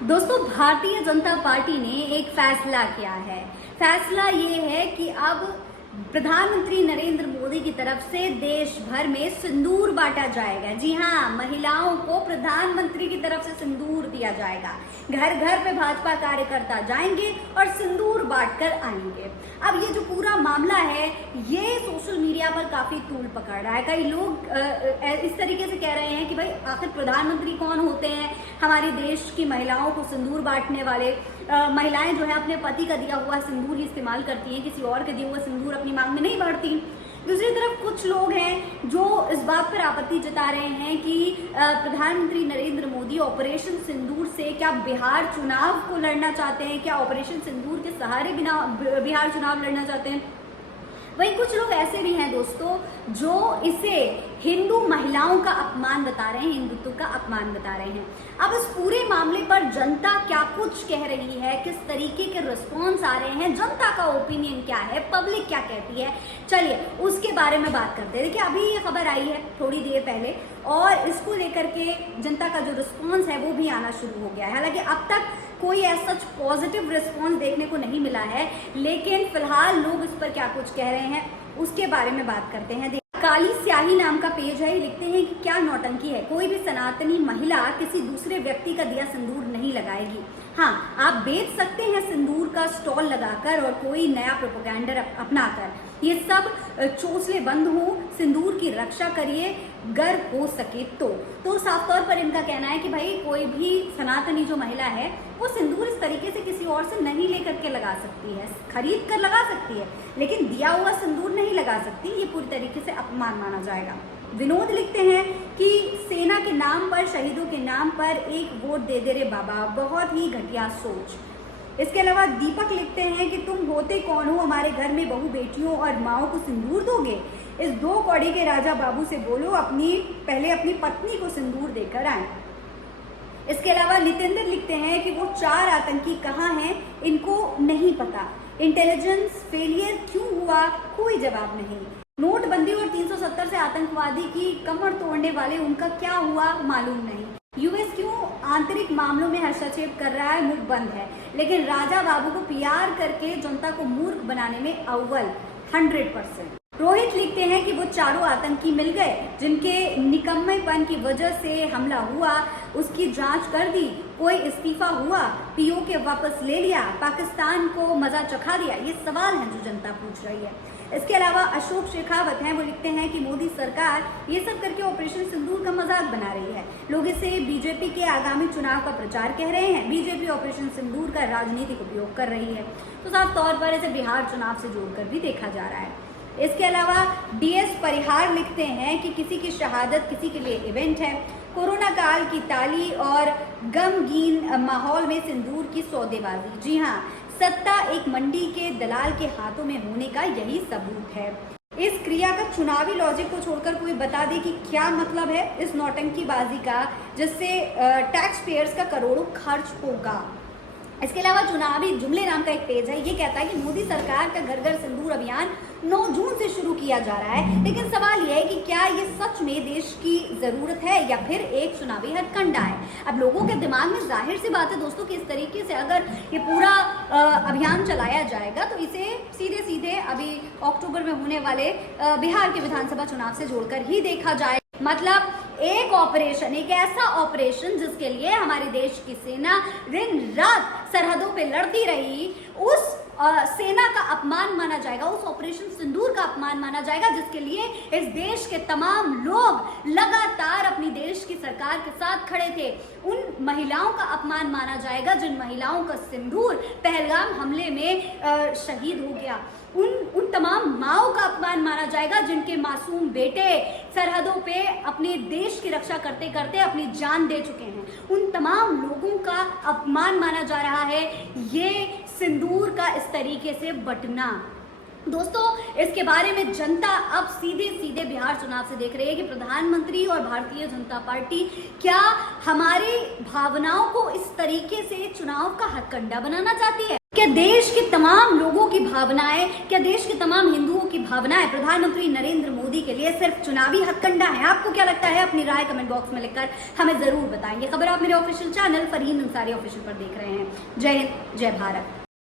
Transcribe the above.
दोस्तों, भारतीय जनता पार्टी ने एक फैसला किया है। फैसला ये है कि अब प्रधानमंत्री नरेंद्र मोदी की तरफ से देश भर में सिंदूर बांटा जाएगा। जी हाँ, महिलाओं को प्रधानमंत्री की तरफ से सिंदूर दिया जाएगा। घर घर पे भाजपा कार्यकर्ता जाएंगे और सिंदूर बांटकर आएंगे। अब ये जो पूरा मामला है, ये सोशल मीडिया पर काफी तूल पकड़ रहा है। कई लोग इस तरीके से कह रहे हैं कि भाई आखिर प्रधानमंत्री कौन होते हैं, हमारे देश की महिलाओं को सिंदूर बांटने वाले। महिलाएं जो है अपने पति का दिया हुआ सिंदूर ही इस्तेमाल करती हैं, किसी और के दिए हुए सिंदूर अपनी मांग में नहीं भरती। दूसरी तरफ कुछ लोग हैं जो इस बात पर आपत्ति जता रहे हैं कि प्रधानमंत्री नरेंद्र मोदी ऑपरेशन सिंदूर से क्या बिहार चुनाव को लड़ना चाहते हैं, क्या ऑपरेशन सिंदूर के सहारे बिना बिहार चुनाव लड़ना चाहते हैं। वहीं कुछ लोग ऐसे भी हैं दोस्तों जो इसे हिंदू महिलाओं का अपमान बता रहे हैं, हिंदुत्व का अपमान बता रहे हैं। अब इस पूरे मामले पर जनता क्या कुछ कह रही है, किस तरीके के रिस्पॉन्स आ रहे हैं, जनता का ओपिनियन क्या है, पब्लिक क्या कहती है, चलिए उसके बारे में बात करते हैं। देखिए, अभी ये खबर आई है थोड़ी देर पहले और इसको लेकर के जनता का जो रिस्पॉन्स है वो भी आना शुरू हो गया है। हालांकि अब तक कोई ऐसा पॉजिटिव रिस्पॉन्स देखने को नहीं मिला है, लेकिन फिलहाल लोग इस पर क्या कुछ कह रहे हैं उसके बारे में बात करते हैं। काली स्याही नाम का पेज है, लिखते हैं कि क्या नौटंकी है, कोई भी सनातनी महिला किसी दूसरे व्यक्ति का दिया सिंदूर नहीं लगाएगी। हाँ, आप बेच सकते हैं सिंदूर का स्टॉल लगाकर और कोई नया प्रोपेगेंडा अपनाकर। ये सब चोंसले बंद हो, सिंदूर की रक्षा करिए, गर्व हो सके तो साफ तौर पर इनका कहना है कि भाई कोई भी सनातनी जो महिला है वो सिंदूर इस तरीके से किसी और से नहीं लेकर के लगा सकती है, खरीद कर लगा सकती है, लेकिन दिया हुआ सिंदूर नहीं लगा सकती। ये पूरी तरीके से अपमान माना जाएगा। विनोद लिखते हैं कि सेना के नाम पर, शहीदों के नाम पर एक वोट दे दे रे बाबा, बहुत ही घटिया सोच। इसके अलावा दीपक लिखते हैं कि तुम होते कौन हो, हमारे घर में बहू बेटियों और माओ को सिंदूर दोगे। इस 2 कौड़ी के राजा बाबू से बोलो पहले अपनी पत्नी को सिंदूर देकर आए। इसके अलावा नितेंद्र लिखते हैं कि वो 4 आतंकी कहाँ हैं, इनको नहीं पता। इंटेलिजेंस फेलियर क्यों हुआ, कोई जवाब नहीं। नोटबंदी और 370 से आतंकवादी की कमर तोड़ने वाले, उनका क्या हुआ मालूम नहीं। यूएस क्यों आंतरिक मामलों में हस्तक्षेप कर रहा है, मुख बंद है, लेकिन राजा बाबू को पीआर करके जनता को मूर्ख बनाने में अव्वल 100%। रोहित लिखते हैं कि वो 4 आतंकी मिल गए जिनके निकम्मेपन की वजह से हमला हुआ, उसकी जांच कर दी, कोई इस्तीफा हुआ, पीओके वापस ले लिया, पाकिस्तान को मजा चखा दिया। ये सवाल हैं जो जनता पूछ रही है। इसके अलावा अशोक शेखावत हैं, वो लिखते हैं कि मोदी सरकार ये सब करके ऑपरेशन सिंदूर का मजाक बना रही है। लोग इसे बीजेपी के आगामी चुनाव का प्रचार कह रहे हैं। बीजेपी ऑपरेशन सिंदूर का राजनीतिक उपयोग कर रही है, तो साफ तौर पर इसे बिहार चुनाव से जोड़कर भी देखा जा रहा है। इसके अलावा डीएस परिहार लिखते हैं कि किसी की शहादत किसी के लिए इवेंट है। कोरोना काल की ताली और गमगीन माहौल में सिंदूर की सौदेबाजी। जी हाँ, सत्ता एक मंडी के दलाल के हाथों में होने का यही सबूत है। इस क्रिया का चुनावी लॉजिक को छोड़कर कोई बता दे कि क्या मतलब है इस नौटंकीबाजी का, जिससे टैक्स पेयर्स का करोड़ों खर्च होगा। इसके अलावा चुनावी जुमले नाम का एक पेज है, ये कहता है कि मोदी सरकार का घर घर सिंदूर अभियान 9 जून से शुरू किया जा रहा है। लेकिन सवाल यह है कि क्या ये सच में देश की जरूरत है या फिर एक चुनावी हथकंडा है। अब लोगों के दिमाग में जाहिर सी बात है दोस्तों कि इस तरीके से अगर ये पूरा अभियान चलाया जाएगा तो इसे सीधे सीधे अभी अक्टूबर में होने वाले बिहार के विधानसभा चुनाव से जोड़कर ही देखा जाए। मतलब एक ऑपरेशन, एक ऐसा ऑपरेशन जिसके लिए हमारे देश की सेना दिन रात सरहदों पे लड़ती रही, उस सेना का अपमान माना जाएगा, उस ऑपरेशन सिंदूर का अपमान माना जाएगा, जिसके लिए इस देश के तमाम लोग लगातार अपनी देश की सरकार के साथ खड़े थे। उन महिलाओं का अपमान माना जाएगा जिन महिलाओं का सिंदूर पहलगाम हमले में शहीद हो गया। उन तमाम माओं का अपमान माना जाएगा जिनके मासूम बेटे सरहदों पे अपने देश की रक्षा करते करते अपनी जान दे चुके हैं। उन तमाम लोगों का अपमान माना जा रहा है ये सिंदूर का इस तरीके से बंटना। दोस्तों, इसके बारे में जनता अब सीधे सीधे बिहार चुनाव से देख रही है कि प्रधानमंत्री और भारतीय जनता पार्टी क्या हमारी भावनाओं को इस तरीके से चुनाव का हथकंडा बनाना चाहती है। क्या देश के तमाम लोगों की भावनाएं, क्या देश के तमाम हिंदुओं की भावनाएं प्रधानमंत्री नरेंद्र मोदी के लिए सिर्फ चुनावी हथकंडा है? आपको क्या लगता है? अपनी राय कमेंट बॉक्स में लिखकर हमें जरूर बताएंगे। खबर आप मेरे official channel Farheen Ansari official पर देख रहे हैं। जय हिंद, जय भारत।